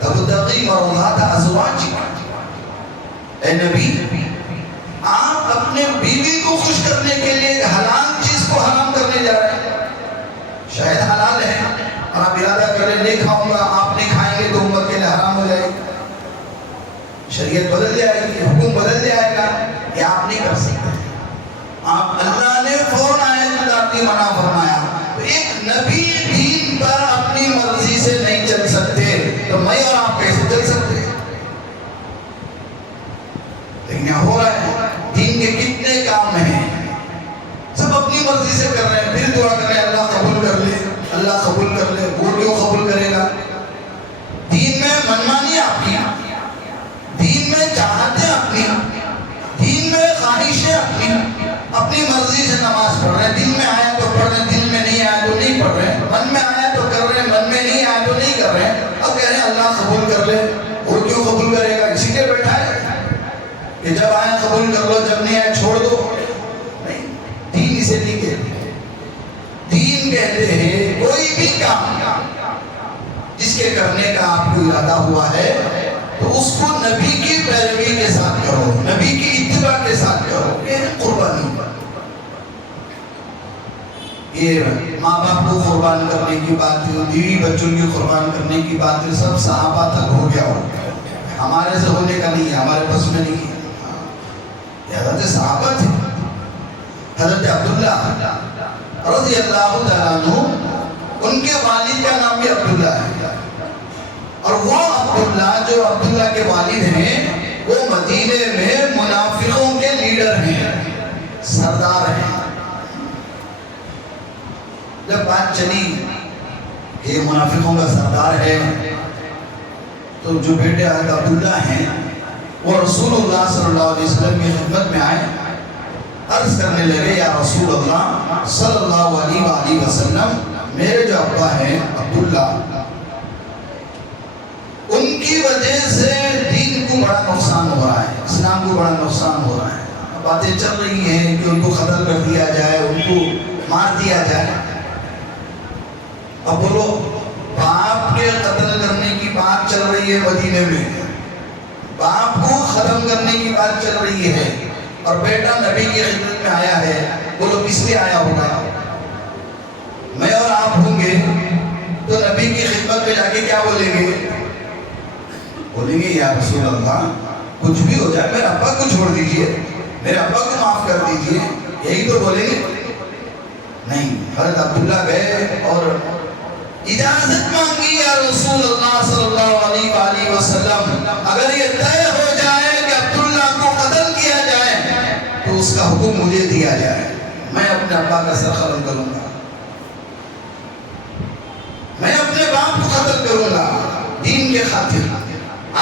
تبتغی مرضات ازواجک۔ اے نبی، آپ اپنے بیوی کو خوش کرنے کے لیے حلال چیز کو حرام کرنے جا رہے ہیں۔ شاید حلال ہے اور آپ ارادہ کریں نہیں کھاؤں گا، آپ نہیں کھائیں گے تو امت کے لیے حرام ہو جائے گا، شریعت بدل جائے گی، حکم بدل جائے گا، یہ آپ نہیں کر سکتے۔ آپ اللہ نے فوراً آیت اتارتی منع فرمایا۔ تو ایک نبی دین پر اپنی مرضی سے نہیں چل سکتے تو میں اور آپ کیسے چل سکتے؟ لیکن یہاں ہو رہا ہے، دین کے کتنے کام ہیں سب اپنی مرضی سے کر رہے ہیں، پھر دعا کر رہے ہیں اللہ قبول کر لے، اللہ قبول کر لے۔ وہ کیوں قبول کرے گا؟ دین میں منمانی آپ کی، دین میں چاہتیں اپنی، دین میں خواہشیں اپنی، اپنی مرضی سے نماز پڑھ رہے ہیں، دل میں آیا تو پڑھ رہے ہیں، دل میں نہیں آیا تو نہیں پڑھ رہے ہیں، من میں آیا تو کر رہے ہیں، من میں نہیں آیا تو نہیں کر رہے ہیں۔ اب کہہ رہے ہیں اللہ قبول کر لے، وہ کیوں قبول کرے گا؟ اسی کے بیٹھا ہے کہ جب آیا قبول کر لو، جب نہیں آیا چھوڑ دو۔ نہیں، دین اسے نہیں کہتے۔ دین کہتے ہیں کوئی بھی کام جس کے کرنے کا آپ کو ارادہ ہوا ہے تو اس کو نبی کی پیروی کے ساتھ کرو، نبی کی اتباع کے ساتھ کرو، یہ قربانی۔ یہ ماں باپ کو قربان کرنے کی بات، بیوی بچوں کی قربان کرنے کی بات سب صحابہ تک ہو گیا ہو، ہمارے سے ہونے کا نہیں ہے، ہمارے بس میں نہیں ہے۔ حضرت صحابہ تھے، حضرت عبداللہ رضی اللہ تعالیٰ عنہ، ان کے والد کا نام بھی عبداللہ ہے، اور وہ عبداللہ جو عبداللہ کے والد ہیں وہ مدینے میں منافقوں کے لیڈر ہیں، سردار ہیں۔ جب بات چلی کہ یہ منافقوں کا سردار ہے تو جو بیٹے حضرت عبداللہ ہیں وہ رسول اللہ صلی اللہ علیہ وسلم کی خدمت میں آئے، عرض کرنے لگے یا رسول اللہ صلی اللہ علیہ وآلہ وسلم، میرے جو ابا ہیں عبداللہ، ان کی وجہ سے دین کو بڑا نقصان ہو رہا ہے، اسلام کو بڑا نقصان ہو رہا ہے۔ باتیں چل رہی ہیں کہ ان کو قتل کر دیا جائے، ان کو مار دیا جائے۔ اب بولو، باپ کے قتل کرنے کی بات چل رہی ہے مدینے میں، باپ کو ختم کرنے کی بات چل رہی ہے، اور بیٹا نبی کی خدمت میں آیا ہے۔ بولو کس لیے آیا ہوگا؟ میں اور آپ ہوں گے تو نبی کی خدمت میں جا کے کیا بولیں گے؟ بولیں گے یا رسول اللہ کچھ بھی ہو جائے میرے ابا کو چھوڑ دیجئے، میرے ابا کو معاف کر دیجئے، یہی تو بولیں گے؟ نہیں، حضرت عبداللہ گئے اور اجازت مانگی یا رسول اللہ صلی اللہ علیہ وآلہ وسلم، اگر یہ طے ہو جائے کہ عبداللہ کو قتل کیا جائے تو اس کا حکم مجھے دیا جائے، میں اپنے ابا کا سر قتل کروں گا، میں اپنے باپ کو قتل کروں گا، دین کے خاطر،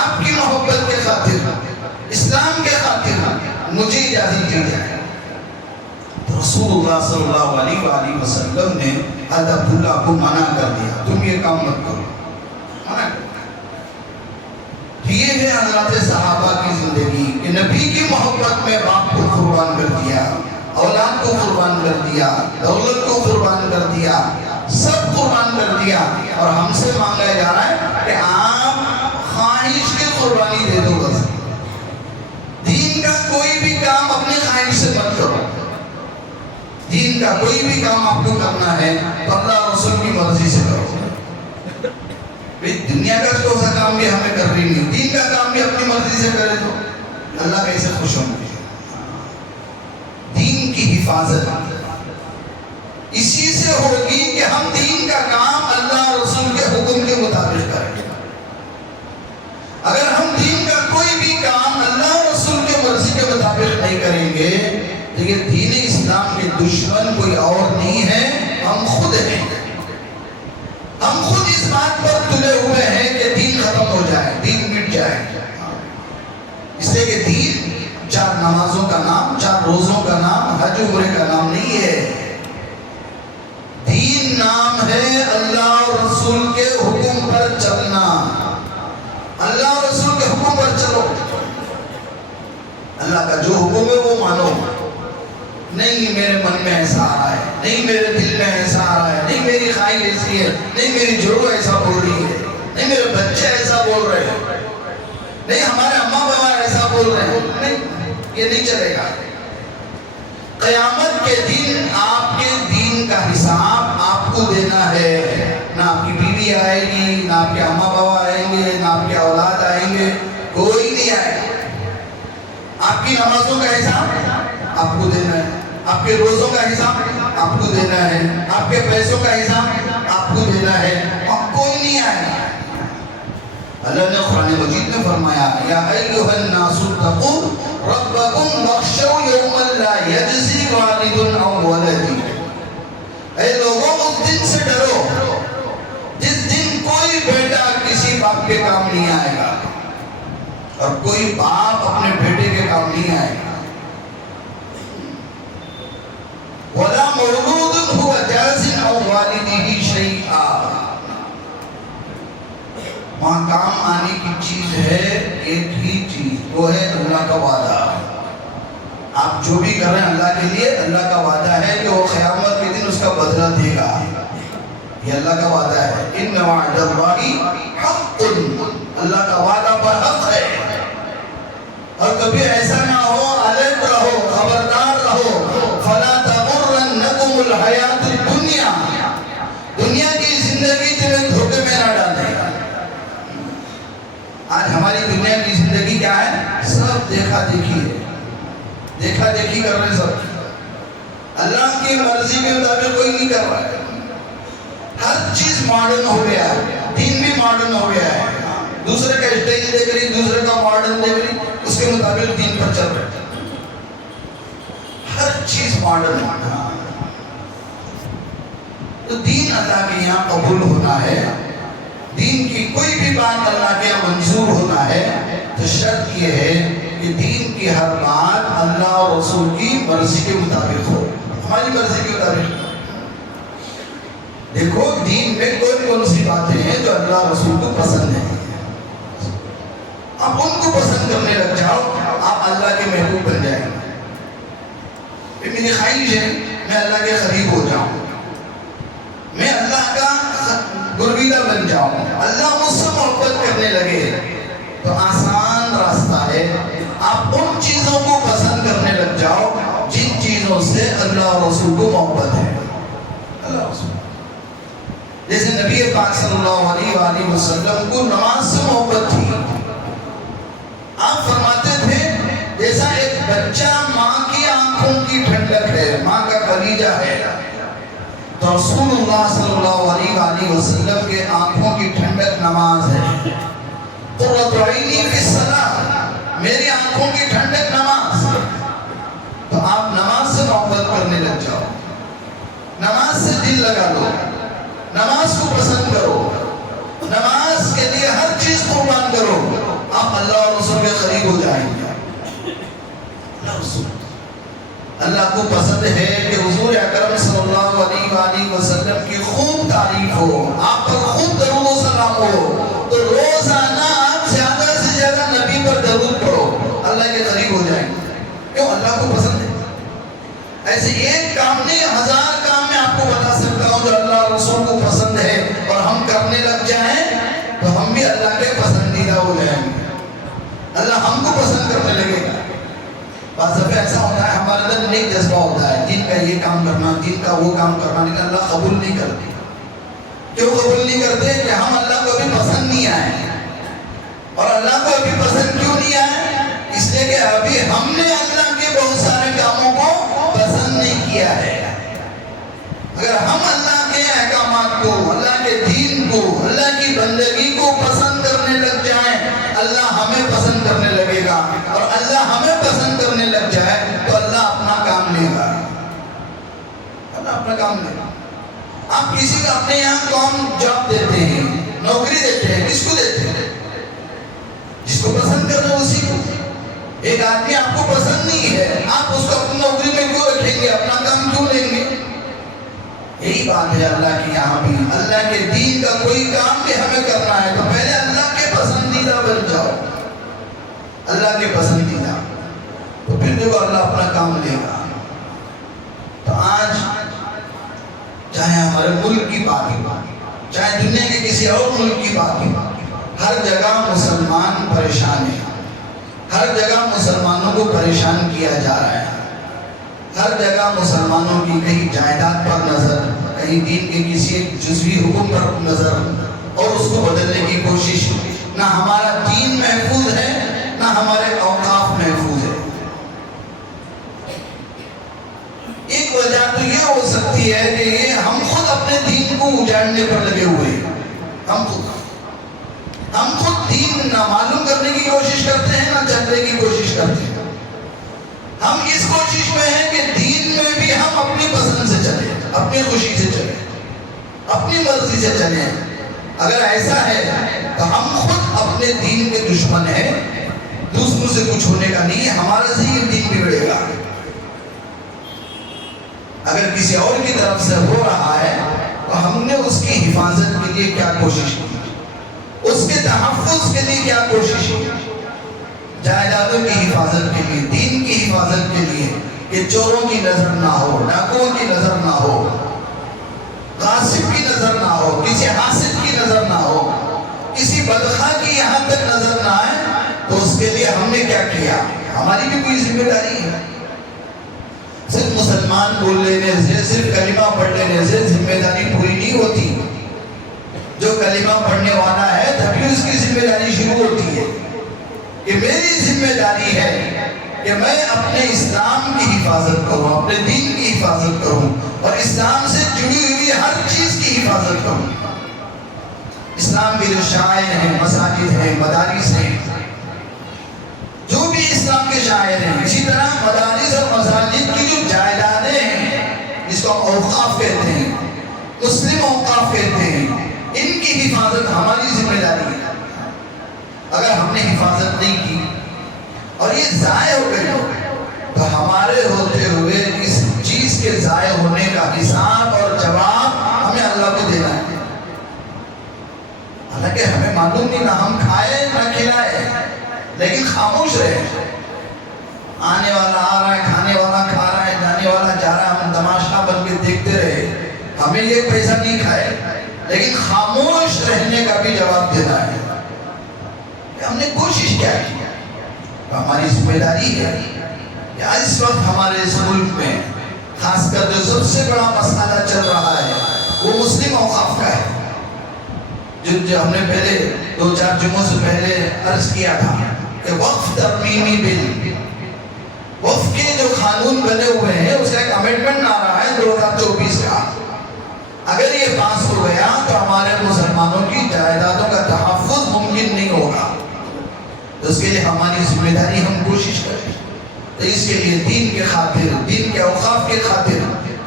آپ کی محبت کے خاطر، اسلام کے خاطر مجھے اجازت دی جائے۔ تو رسول اللہ صلی اللہ علیہ وآلہ وسلم نے حضرت عبداللہ کو منع کر دیا، تم یہ کام مت کرو، منع کر دیا۔ یہ ہے حضرات صحابہ کی زندگی کہ نبی کی محبت میں باپ کو قربان کر دیا، اولاد کو قربان کر دیا، دولت کو قربان کر دیا، سب قربان کر دیا، اور ہم سے مانگا جا رہا ہے کہ آپ خواہش کی قربانی دے دو بس۔ دین کا کوئی بھی کام اپنی خواہش سے مت کرو، دین کا کوئی بھی کام آپ کو کرنا ہے تو اللہ رسول کی مرضی سے کرو۔ دنیا کا کوئی سا کام بھی ہمیں کرنی نہیں، دین کا کام بھی اپنی مرضی سے کرے تو اللہ کیسے خوش ہوں گے؟ حفاظت اسی سے ہوگی کہ ہم دین کا کام اللہ اور رسول کے حکم کے مطابق کریں گے۔ اگر ہم دین کا کوئی بھی کام اللہ اور رسول کے مرضی کے مطابق نہیں کریں گے تو یہ دین اسلام کے دشمن کوئی اور نہیں ہے، ہم خود ہیں۔ ہم خود اس بات پر تلے ہوئے ہیں کہ دین ختم ہو جائے، دین مٹ جائے، اس لیے کہ دین چار نمازوں کا نام، چار روزوں کا نام، حج عمرے کا نام نہیں ہے۔ دین نام ہے اللہ اور رسول کے حکم پر چلنا۔ اللہ اور رسول کے حکم پر چلو، اللہ کا جو حکم ہے وہ مانو۔ نہیں میرے من میں ایسا آ رہا ہے، نہیں میرے دل میں ایسا آ رہا ہے، نہیں میری خواہش ایسی ہے، نہیں میری جڑوں ایسا بول رہی ہے، نہیں میرے بچے ایسا بول رہے ہیں، نہیں ہمارے اماں بابا ایسا بول رہے ہیں، نہیں، یہ نہیں چلے گا۔ قیامت کے دن آپ کے دین کا حساب آپ کو دینا ہے۔ نہ آپ کی بیوی آئے گی، نہ آپ کے اماں بابا آئیں گے، نہ آپ کے اولاد آئیں گے، کوئی نہیں آئے گا۔ آپ کی نمازوں کا حساب آپ کو دینا ہے، آپ کے روزوں کا حساب آپ کو دینا ہے، آپ کے پیسوں کا حساب آپ کو دینا ہے، اور کوئی نہیں آئے گا۔ اللہ نے قرآن مجید میں فرمایا یا ایھا الناس اتقوا ربکم واخشوا یوما لا یجزی والد عن ولدہ۔ اے لوگوں اس دن سے ڈرو جس دن کوئی بیٹا کسی باپ کے کام نہیں آئے گا اور کوئی باپ اپنے بیٹے کے کام نہیں آئے گا۔ وَلَا مَوْلُودٌ هُوَ جَازٍ عَنْ وَالِدِهِ شَيْئًا۔ وہاں کام آنے کی چیز ہے ایک ہی چیز، وہ ہے اللہ کا وعدہ۔ آپ جو بھی کر رہے ہیں اللہ کے لیے، اللہ کا وعدہ ہے کہ وہ قیامت کے دن اس کا بدلہ دے گا، یہ اللہ کا وعدہ ہے۔ ان وعد اللہ حق، اللہ کا وعدہ پر حق ہے۔ اور کبھی ایسا نہ ہو، الرٹ رہو، خبردار رہو، فلا تغرنکم الحیات الدنیا، دنیا کی زندگی تمہیں دھوکے میں نہ ڈالے۔ آج ہماری دنیا کی زندگی کیا ہے؟ سب دیکھا دیکھی ہے، دیکھا دیکھی کر رہے سب، اللہ کی مرضی کے مطابق کوئی نہیں کر رہا ہے۔ ہر چیز ماڈرن ہو گیا ہے، دین بھی ماڈرن ہو گیا ہے، دوسرے کا اسٹائل دیکھ رہی، دوسرے کا ماڈرن دیکھ رہی، اس کے مطابق دین پر چل رہے، ہر چیز ماڈرن ہے۔ تو دین اللہ کے یہاں قبول ہونا ہے، دین کی کوئی بھی بات اللہ کے یہاں منظور ہونا ہے تو شرط یہ ہے کہ دین کی ہر بات اللہ اور رسول کی مرضی کے مطابق ہو، ہماری مرضی کے مطابق۔ دیکھو دین میں کون سی باتیں ہیں جو اللہ اور رسول کو پسند ہیں، آپ ان کو پسند کرنے لگ جاؤ، آپ اللہ کے محبوب بن جائیں گے۔ یہ میری خواہش ہے میں اللہ کے قریب ہو جاؤں، میں اللہ کا گرویدہ بن جاؤں، اللہ مجھ سے محبت کرنے لگے، تو آسان راستہ ہے، آپ ان چیزوں کو پسند کرنے لگ جاؤ جن چیزوں سے اللہ اور رسول کو محبت ہے۔ اللہ رسول جیسے نبی پاک صلی اللہ علیہ وآلہ وسلم کو نماز سے محبت تھی، آپ فرماتے تھے جیسا ایک بچہ ماں کی آنکھوں کی ٹھنڈک ہے، ماں کا کلیجہ ہے، تو رسول اللہ صلی اللہ علیہ وآلہ وسلم کے آنکھوں کی ٹھنڈک نماز ہے۔ قرۃ عینی فی الصلاۃ، میری آنکھوں کی ٹھنڈک نماز۔ تو آپ نماز سے محبت کرنے لگ جاؤ، نماز سے دل لگا لو، نماز کو پسند کرو، نماز کے لیے ہر چیز قربان کرو، آپ اللہ اور رسول کے قریب ہو جائیں گے۔ اللہ کو پسند ہے کہ حضور اکرم صلی اللہ علیہ وآلہ وسلم کی خوب تعریف ہو، آپ پر خوب درود و سلام ہو، تو روزانہ آپ زیادہ سے زیادہ نبی پر درود پڑھو، اللہ کے قریب ہو جائیں گے۔ کیوں؟ اللہ کو پسند ہے۔ ایسے ایک کام نہیں، ہزار کام میں آپ کو بتا سکتا ہوں جو اللہ اور رسول کو پسند ہے، اور ہم کرنے لگ جائیں تو ہم بھی اللہ کے پسندیدہ ہو جائیں گے، اللہ ہم کو پسند کرنے لگے گا۔ بعض دفعہ ایسا ہوتا ہے ہمارے اندر نیک جذبہ ہوتا ہے، دین کا یہ کام کرنا، دین کا وہ کام کرنا، لیکن اللہ قبول نہیں کرتے۔ کیوں قبول نہیں کرتے؟ کہ ہم اللہ کو ابھی پسند نہیں آئے، اور اللہ کو ابھی پسند کیوں نہیں آئے؟ اس لیے کہ ابھی ہم نے اللہ کے بہت سارے کاموں کو پسند نہیں کیا ہے. اگر ہم اللہ کے احکامات کو، اللہ کے دین کو، اللہ کی بندگی کو پسند کرنے لگ جائیں، اللہ ہمیں پسند کرنے لگے گا. اور اللہ ہمیں پسند کرنے لگ جائے تو اللہ اپنا کام لے گا. اللہ اپنا کام لے گا. آپ کسی کا اپنے یہاں کون جاب دیتے ہیں، نوکری دیتے ہیں، کس کو دیتے ہیں؟ جس کو پسند کرنا اسی کو. ایک آدمی آپ کو پسند نہیں ہے، آپ اس کو اپنی نوکری میں کیوں رکھیں گے، اپنا کام کیوں لیں گے؟ یہی بات ہے اللہ کی یہاں بھی. اللہ کے دین کا کوئی کام بھی ہمیں کرنا ہے تو پہلے اللہ کے پسندیدہ بن جاؤ، اللہ کے پسندیدہ، تو پھر دیکھو اللہ اپنا کام لے گا. تو آج چاہے ہمارے ملک کی بات ہو، چاہے دنیا کے کسی اور ملک کی بات ہو، ہر جگہ مسلمان پریشان ہیں. ہر جگہ مسلمانوں کو پریشان کیا جا رہا ہے. ہر جگہ مسلمانوں کی کہیں جائیداد پر نظر، کہیں دین کے کسی ایک جزوی حکم پر نظر، اور اس کو بدلنے کی کوشش. نہ ہمارا دین محفوظ ہے، نہ ہمارے اوقاف محفوظ ہے. ایک وجہ تو یہ ہو سکتی ہے کہ یہ ہم خود اپنے دین کو اجاڑنے پر لگے ہوئے ہیں. ہم خود دین نہ معلوم کرنے کی کوشش کرتے ہیں، نہ جاننے کی کوشش کرتے ہیں. ہم اس کوشش میں ہیں کہ دین میں بھی ہم اپنی پسند سے چلیں، اپنی خوشی سے چلیں، اپنی مرضی سے چلیں. اگر ایسا ہے تو ہم خود اپنے دین کے دشمن ہیں. دوسروں سے کچھ ہونے کا نہیں ہے، ہمارے سے یہ دین بگڑے گا. اگر کسی اور کی طرف سے ہو رہا ہے تو ہم نے اس کی حفاظت کے لیے کیا کوشش کی، اس کے تحفظ کے لیے کیا کوشش کی. جائیدادوں کی حفاظت کے لیے، دین کی حفاظت کے لیے، کہ چوروں کی نظر نہ ہو، ڈاکوؤں کی نظر نہ ہو، غاصب کی نظر نہ ہو، کسی حاسد کی نظر نہ ہو، کسی بدخواہ کی یہاں تک نظر نہ آئے. تو اس کے لیے ہم نے کیا کیا؟ ہماری بھی کوئی ذمہ داری ہے. صرف مسلمان بول لینے سے، صرف کلمہ پڑھ لینے سے ذمہ داری پوری نہیں ہوتی. جو کلمہ پڑھنے والا ہے تبھی اس کی ذمہ داری شروع ہوتی ہے کہ میری ذمہ داری ہے کہ میں اپنے اسلام کی حفاظت کروں، اپنے دین کی حفاظت کروں، اور اسلام سے جڑی ہوئی ہر چیز کی حفاظت کروں. اسلام کے جو شاعر ہیں، مساجد ہیں، مدارس ہیں، جو بھی اسلام کے شاعر ہیں، اسی طرح مدارس اور مساجد کی جو جائیدادیں ہیں، جس کو اوقاف کہتے ہیں، مسلم اوقاف کہتے ہیں، ان کی حفاظت ہماری ذمہ داری ہے. اگر ہم نے حفاظت نہیں کی اور یہ ضائع ہو گئی تو ہمارے ہوتے ہوئے اس چیز کے ضائع ہونے کا حساب اور جواب ہمیں اللہ کو دینا ہے. حالانکہ ہمیں معلوم نہیں، نہ ہم کھائے نہ کھلائے، لیکن خاموش رہے. آنے والا آ رہا ہے، کھانے والا کھا رہا ہے، جانے والا جا رہا ہے، ہم تماشا بن کے دیکھتے رہے. ہمیں یہ پیسہ نہیں کھائے، لیکن خاموش رہنے کا بھی جواب دینا ہے. ہم نے کوشش کیا کی؟ ہماری ذمہ داری ہے. یا اس وقت ہمارے اس ملک میں خاص کر جو سب سے بڑا مسئلہ چل رہا ہے وہ مسلم اوقاف کا ہے. جو ہم نے پہلے 2-4 جمعوں سے پہلے عرض کیا تھا کہ وقف ترمیمی بل، وقف کے جو قانون بنے ہوئے ہیں اس کا ایک امینڈمنٹ آ رہا ہے 2024 کا. اگر یہ پاس ہو گیا تو ہمارے مسلمانوں کی جائیدادوں کا تحفظ ممکن نہیں ہوگا. تو اس کے لیے ہماری ذمہ داری ہم کوشش کریں. تو اس کے لیے دین کے خاطر، دین کے اوقاف کے خاطر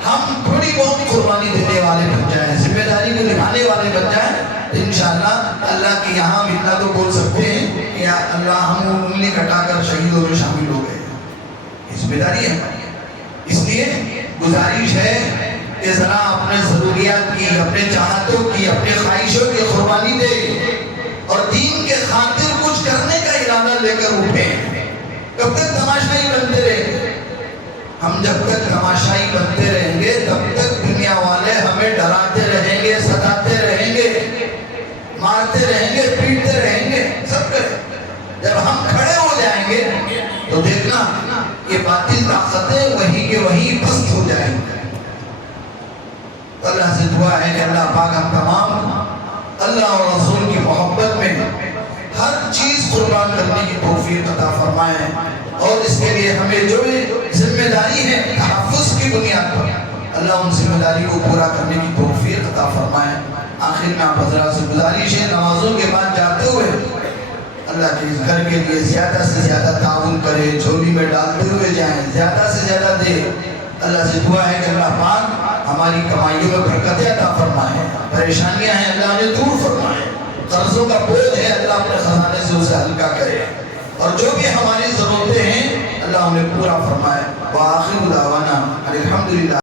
ہم تھوڑی بہت قربانی دینے والے بن جائیں، ذمہ داری کو نبھانے والے بن جائیں. تو انشاءاللہ اللہ کی یہاں ہم اتنا تو بول سکتے ہیں کہ یا اللہ ہم انگلی کٹا کر شہیدوں میں شامل ہو گئے. یہ ذمہ داری ہے. اس لیے گزارش ہے کہ ذرا اپنے ضروریات کی، اپنے چاہتوں کی، اپنے خواہشوں کی قربانی دے اور دین کے خاطر کچھ کرنے کا ارادہ لے کر اٹھیں. کب تک تماشائی بنتے رہیں گے؟ ہم جب تک تماشائی بنتے رہیں گے تب تک دنیا والے ہمیں ڈراتے رہیں گے، ستاتے رہیں گے، مارتے رہیں گے، پیٹتے رہیں گے، سب کریں. جب ہم کھڑے ہو جائیں گے تو دیکھنا یہ باطل طاقتیں وہیں کے وہیں پست ہو جائیں گے. اللہ سے دعا ہے کہ اللہ پاک ہم تمام اللہ اور رسول کی محبت میں ہر چیز قربان کرنے کی توفیق عطا فرمائے. اور اس کے لیے ہمیں جو ذمہ داری ہے تحفظ کی کی بنیاد پر اللہ ان ذمہ داری کو پورا کرنے کی توفیق عطا فرمائے۔ آخر میں آپ حضرات سے گزارش ہے نمازوں کے بعد جاتے ہوئے اللہ کے اس گھر کے لیے زیادہ سے زیادہ تعاون کرے، جھولی میں ڈالتے ہوئے جائیں، زیادہ سے زیادہ دے۔ اللہ سے دعا ہے کہ اللہ پاک ہماری کمائیوں میں برکتیں عطا فرمائے، پریشانیاں ہیں اللہ نے دور فرمائے، قرضوں کا بوجھ ہے اللہ اپنے خزانے سے اسے ہلکا کرے، اور جو بھی ہماری ضرورتیں ہیں اللہ انہیں پورا فرمائے۔ وآخر دعوانا الحمدللہ۔